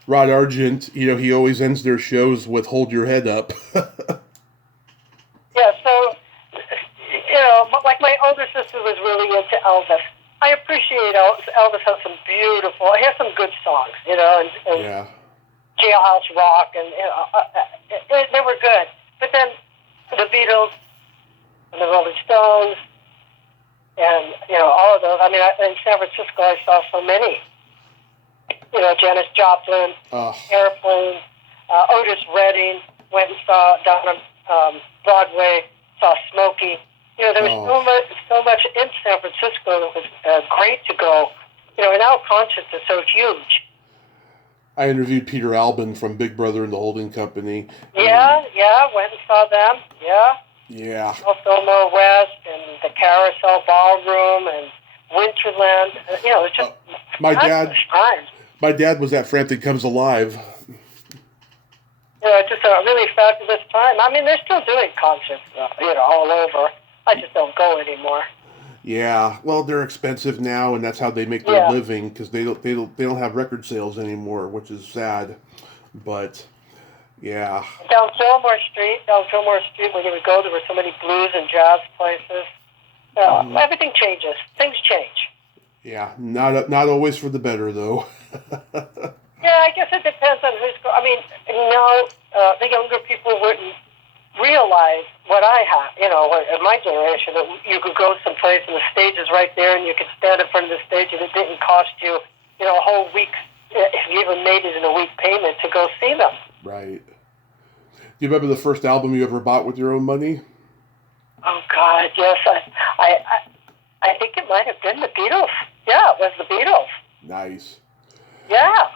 Argent, he always ends their shows with Hold Your Head Up. Yeah, so, like my older sister was really into Elvis. I appreciate Elvis has some he has some good songs, and yeah. Jailhouse Rock, and they were good. But then the Beatles and the Rolling Stones, and all of those. I mean, in San Francisco, I saw so many. Janis Joplin, Airplane, Otis Redding. Went and saw down on Broadway. Saw Smokey. There was so much in San Francisco that was great to go. And now concerts are so huge. I interviewed Peter Albin from Big Brother and the Holding Company. Yeah, went and saw them. Yeah. Fillmore West and the Carousel Ballroom and Winterland. It's just my dad was at Frampton Comes Alive. It's just a really fabulous time. I mean, they're still doing concerts, all over. I just don't go anymore. Yeah, well, they're expensive now, and that's how they make their living because they don't have record sales anymore, which is sad. But yeah. Down Fillmore Street, when you would go, there were so many blues and jazz places. Everything changes. Things change. Yeah, not always for the better though. Yeah, I guess it depends on who's going. I mean, the younger people wouldn't realize what I have. In my generation, that you could go someplace and the stage is right there, and you could stand in front of the stage, and it didn't cost you, a whole week, if you even made it in a week payment to go see them. Right. Do you remember the first album you ever bought with your own money? Oh God, yes. I think it might have been the Beatles. Yeah, it was the Beatles. Nice. Yeah.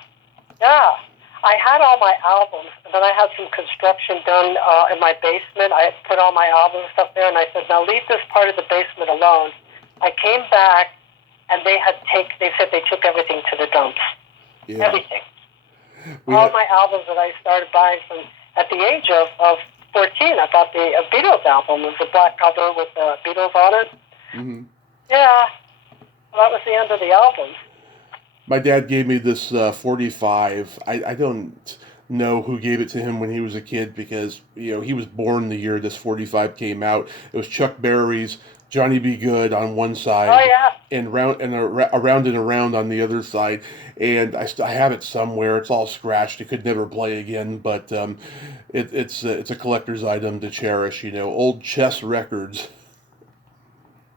I had all my albums, and then I had some construction done in my basement. I put all my album stuff there, and I said, now leave this part of the basement alone. I came back, and they said they took everything to the dumps. Yeah. Everything. All my albums that I started buying at the age of 14, I bought the Beatles album. It was a black cover with the Beatles on it. Mm-hmm. Yeah. Well, that was the end of the album. My dad gave me this 45. I don't know who gave it to him when he was a kid because, he was born the year this 45 came out. It was Chuck Berry's Johnny Be Good on one side. Oh, yeah. And Around and Around on the other side. And I have it somewhere. It's all scratched. It could never play again, but it's a collector's item to cherish, old Chess records.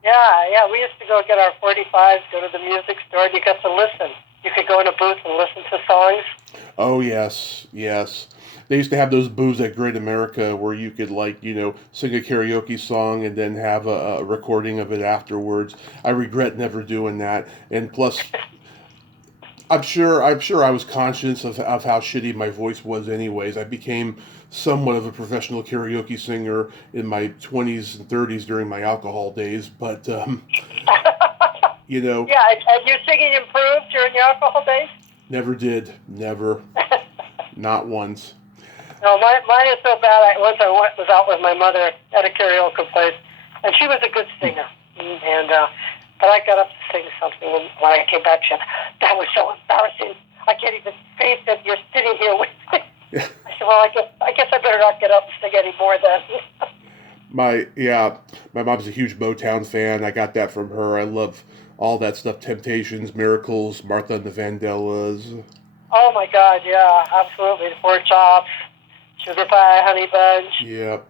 Yeah, we used to go get our 45s, go to the music store, and you got to listen. You could go in a booth and listen to songs. Oh, yes. They used to have those booths at Great America where you could, sing a karaoke song and then have a recording of it afterwards. I regret never doing that. And plus, I'm sure I was conscious of how shitty my voice was anyways. I became somewhat of a professional karaoke singer in my 20s and 30s during my alcohol days, but Yeah, and your singing improved during your alcohol days? Never did. Never. Not once. No, mine is so bad. Once I was out with my mother at a karaoke place, and she was a good singer. And but I got up to sing something, and when I came back, she said, "That was so embarrassing. I can't even face that you're sitting here with me." I said, "Well, I guess I better not get up and sing anymore then." My mom's a huge Motown fan. I got that from her. I love all that stuff: Temptations, Miracles, Martha and the Vandellas. Oh my God, yeah, absolutely. The Four Tops, Sugar Pie, Honey Bunch. Yeah.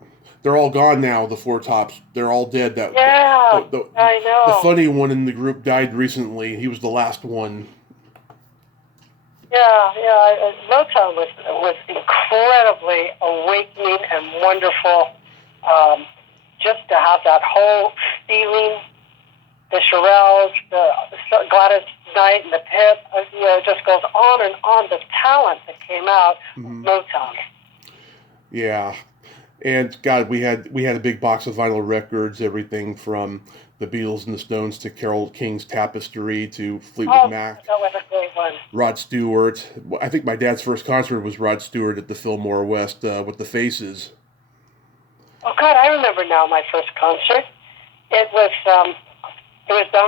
They're all gone now, the Four Tops. They're all dead. I know. The funny one in the group died recently. He was the last one. Yeah. Motown was incredibly awakening and wonderful. Just to have that whole feeling, the Shirelles, the Gladys Knight and the Pip, it just goes on and on. The talent that came out of Motown. Yeah. And God, we had a big box of vinyl records, everything from the Beatles and the Stones to Carole King's Tapestry to Fleetwood Mac. That was a great one. Rod Stewart. I think my dad's first concert was Rod Stewart at the Fillmore West with the Faces. Oh God, I remember now my first concert. It was down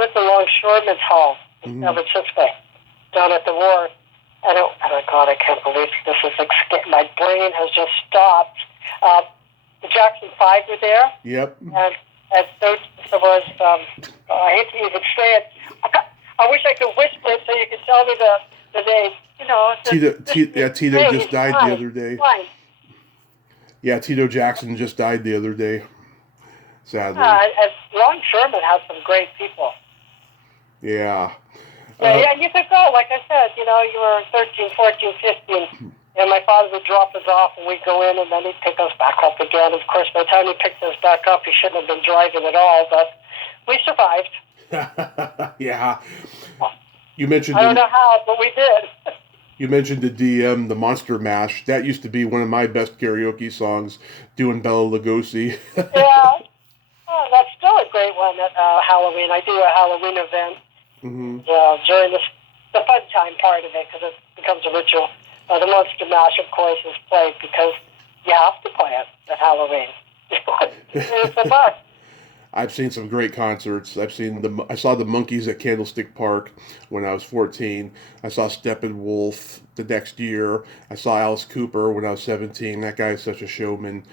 at the Longshoremen's Hall in San Francisco, down at the wharf. And oh my God, I can't believe this is my brain has just stopped. The Jackson 5 were there. Yep. And so was, I hate to even say it. I wish I could whisper it so you could tell me the name. You know, Tito just died the other day. Fine. Yeah, Tito Jackson just died the other day. Sadly. And Longshoremen has some great people. Yeah. Yeah, and you could go, like I said, you know, you were 13, 14, 15, and my father would drop us off, and we'd go in, and then he'd pick us back up again. Of course, by the time he picked us back up, he shouldn't have been driving at all, but we survived. Yeah. You mentioned... I don't know how, but we did. You mentioned the DM, the Monster Mash. That used to be one of my best karaoke songs, doing Bela Lugosi. Yeah. Oh, that's still a great one at Halloween. I do a Halloween event. During the fun time part of it, because it becomes a ritual. The Monster Mash, of course, is played because you have to play it at Halloween. It's a must. I've seen some great concerts. I saw the Monkees at Candlestick Park when I was 14. I saw Steppenwolf the next year. I saw Alice Cooper when I was 17. That guy is such a showman.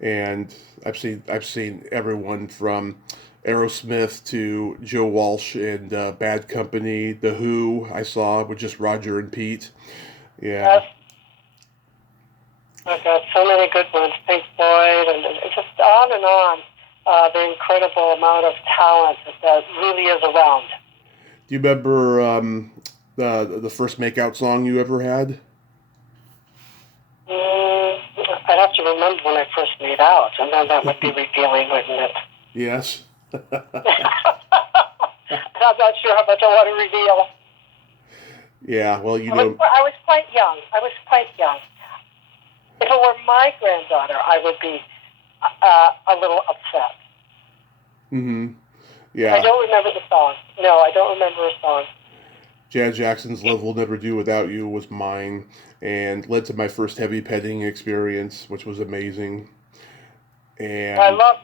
And I've seen everyone from Aerosmith to Joe Walsh and Bad Company. The Who I saw with just Roger and Pete. Yeah. Yes. I've got so many good ones. Pink Floyd, and it's just on and on. The incredible amount of talent that really is around. Do you remember the first makeout song you ever had? I'd have to remember when I first made out, and then that would be revealing, wouldn't it? Yes. I'm not sure how much I want to reveal. Yeah, well, you know... I was quite young. If it were my granddaughter, I would be a little upset. Mm-hmm. Yeah. I don't remember the song. No, I don't remember a song. Jan Jackson's Love Will Never Do Without You was mine, and led to my first heavy petting experience, which was amazing. And I love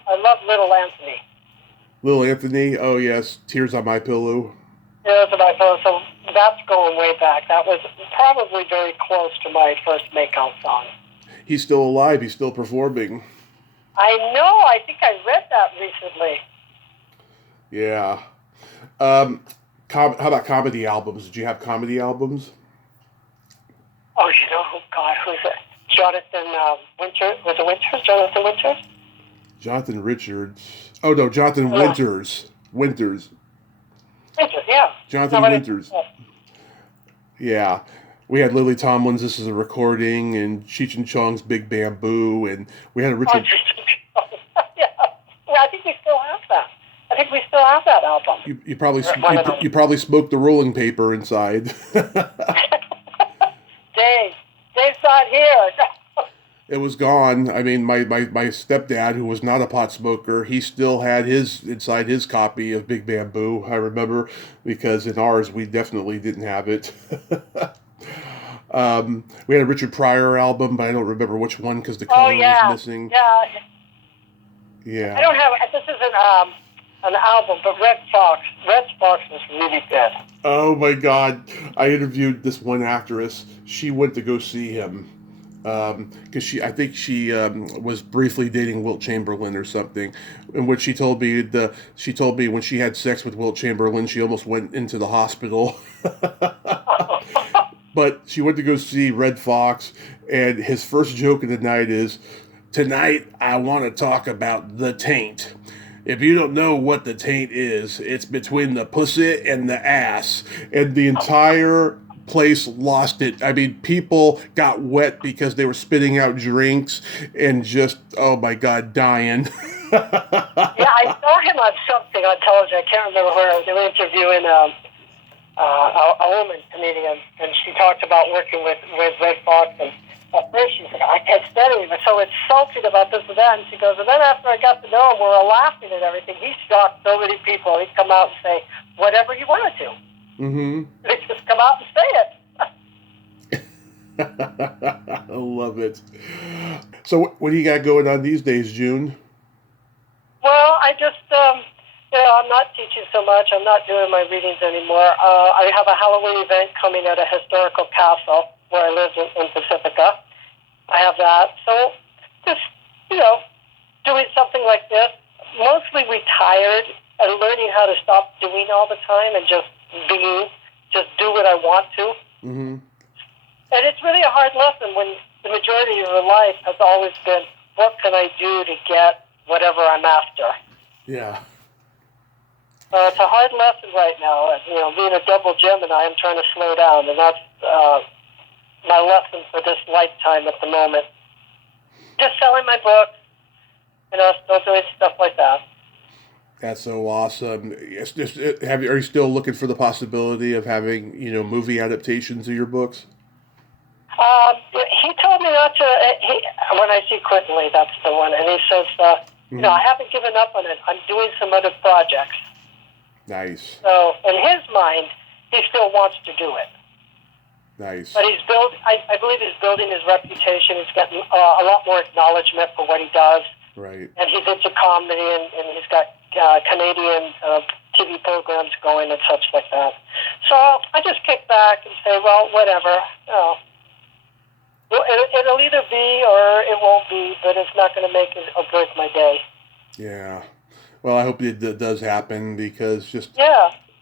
Little Anthony. Little Anthony, oh yes, Tears on My Pillow. Tears on My Pillow, so that's going way back. That was probably very close to my first makeout song. He's still alive, he's still performing. I know, I think I read that recently. Yeah. How about comedy albums? Did you have comedy albums? Oh, you know, God, who's it? Jonathan Winters? Was it Winters? Jonathan Winters? Jonathan Richards. Oh, no, Jonathan Winters. Winters, yeah. Jonathan Winters. Yeah. We had Lily Tomlin's This Is a Recording, and Cheech and Chong's Big Bamboo, and we had a Richard... Yeah. Well, I think we still have that. I think we still have that album. You probably smoked the rolling paper inside. Dave's not here. It was gone. I mean, my stepdad, who was not a pot smoker, he still had inside his copy of Big Bamboo, I remember, because in ours, we definitely didn't have it. We had a Richard Pryor album, but I don't remember which one because the cover was missing. Yeah. I don't have, this isn't an album, but Red Fox was really good. Oh my God. I interviewed this one actress. She went to go see him. Because I think she was briefly dating Wilt Chamberlain or something, in which she told me when she had sex with Wilt Chamberlain, she almost went into the hospital. But she went to go see Red Fox, and his first joke of the night is, "Tonight I want to talk about the taint. If you don't know what the taint is, it's between the pussy and the ass." And the entire place lost it. I mean, people got wet because they were spitting out drinks and just, oh my God, dying. Yeah, I saw him on something on television. I can't remember where. They were interviewing a woman comedian, and she talked about working with Red Fox, and first she's like, I can't stand him. So insulting about this and that. And she goes, and then after I got to know him, we were laughing and everything. He shocked so many people. He'd come out and say whatever he wanted to. Mm-hmm. He'd just come out and say it. I love it. So what do you got going on these days, June? Well, I just, I'm not teaching so much. I'm not doing my readings anymore. I have a Halloween event coming at a historical castle where I live in Pacifica. I have that. So just, doing something like this, mostly retired and learning how to stop doing all the time and just do what I want to. Mm-hmm. And it's really a hard lesson when the majority of your life has always been, what can I do to get whatever I'm after? Yeah. It's a hard lesson right now. Being a double Gemini, I'm trying to slow down, and that's my lesson for this lifetime at the moment. Just selling my books, still doing stuff like that. That's so awesome. Are you still looking for the possibility of having, movie adaptations of your books? He told me not to. When I see Quentin Lee, that's the one, and he says, I haven't given up on it. I'm doing some other projects. Nice. So in his mind, he still wants to do it. Nice. But I believe he's building his reputation. He's getting a lot more acknowledgement for what he does. Right. And he's into comedy, and he's got Canadian TV programs going and such like that. So I just kick back and say, well, whatever. It'll either be or it won't be, but it's not going to make or break my day. Yeah. Well, I hope it does happen because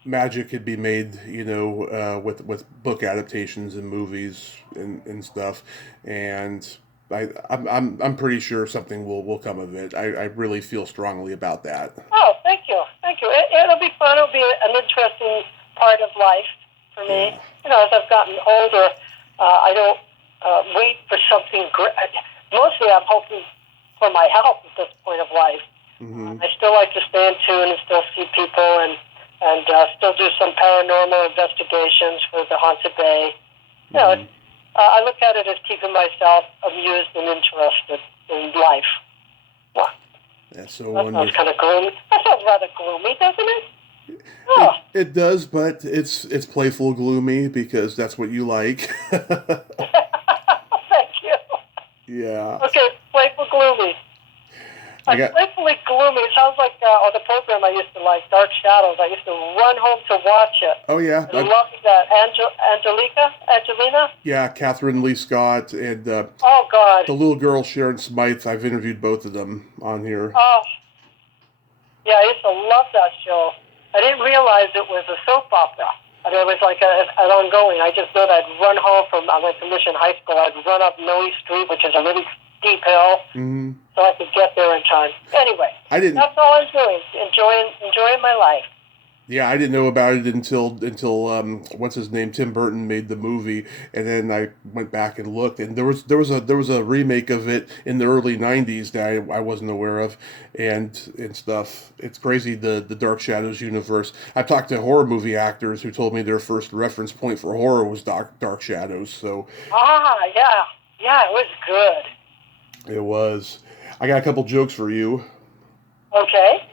magic could be made, with book adaptations and movies and stuff, and I'm pretty sure something will come of it. I really feel strongly about that. Oh, thank you. It'll be fun. It'll be an interesting part of life for me. Yeah. As I've gotten older, I don't wait for something great. Mostly, I'm hoping for my health at this point of life. Mm-hmm. I still like to stay in tune and still see people and still do some paranormal investigations for the Haunted Bay. Mm-hmm. I look at it as keeping myself amused and interested in life. Well, that's so that wonderful. sounds kind of gloomy. That sounds rather gloomy, doesn't it? Oh. It does, but it's playful gloomy because that's what you like. Thank you. Yeah. Okay, playful gloomy. Playfully gloomy. It sounds like the program I used to like, Dark Shadows. I used to run home to watch it. Oh yeah. I love that. Angelina? Yeah, Catherine Lee Scott and oh God, the little girl Sharon Smythe. I've interviewed both of them on here. Oh, yeah, I used to love that show. I didn't realize it was a soap opera. I mean, it was like an ongoing. I just know that I'd run home I went to Mission High School. I'd run up Noe Street, which is a really steep hill, so I could get there in time. Anyway, that's all I'm doing, enjoying my life. Yeah, I didn't know about it until what's his name, Tim Burton made the movie, and then I went back and looked, and there was a remake of it in the early '90s that I wasn't aware of, and stuff. It's crazy the Dark Shadows universe. I've talked to horror movie actors who told me their first reference point for horror was Dark Shadows. So yeah, it was good. It was. I got a couple jokes for you. Okay.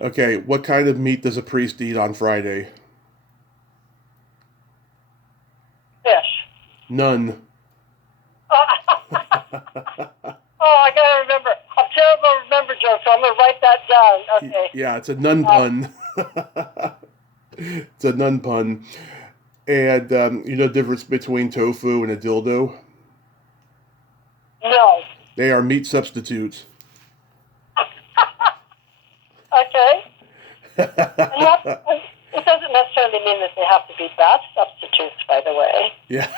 Okay, what kind of meat does a priest eat on Friday? Fish. None. I gotta remember. I'm terrible to remember jokes, so I'm gonna write that down. Okay. Yeah, it's a nun pun. It's a nun pun. And you know the difference between tofu and a dildo? No. They are meat substitutes. Okay. It doesn't necessarily mean that they have to be bad substitutes, by the way. Yeah.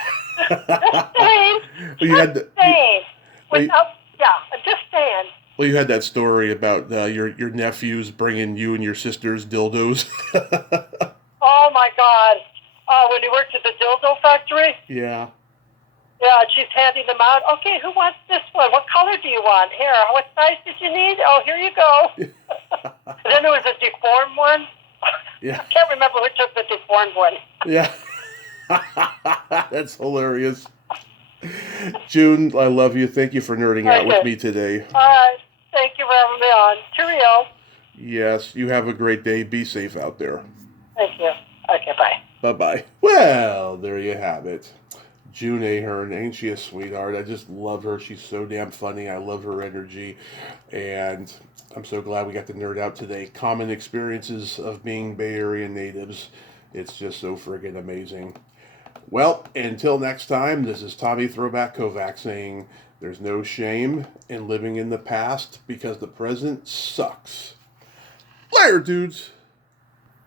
Just saying. Well, you had that story about your nephews bringing you and your sister's dildos. Oh, my God. When you worked at the dildo factory? Yeah. Yeah, and she's handing them out. Okay, who wants this one? What color do you want? Here, what size did you need? Oh, here you go. And then there was a deformed one. Yeah. I can't remember who took the deformed one. Yeah. That's hilarious. June, I love you. Thank you for nerding out with me today. All right. Thank you for having me on. Cheerio. Yes, you have a great day. Be safe out there. Thank you. Okay, bye. Bye-bye. Well, there you have it. June Ahern, ain't she a sweetheart? I just love her. She's so damn funny. I love her energy. And I'm so glad we got to nerd out today. Common experiences of being Bay Area natives. It's just so friggin' amazing. Well, until next time, this is Tommy Throwback Kovac saying there's no shame in living in the past because the present sucks. Later, dudes.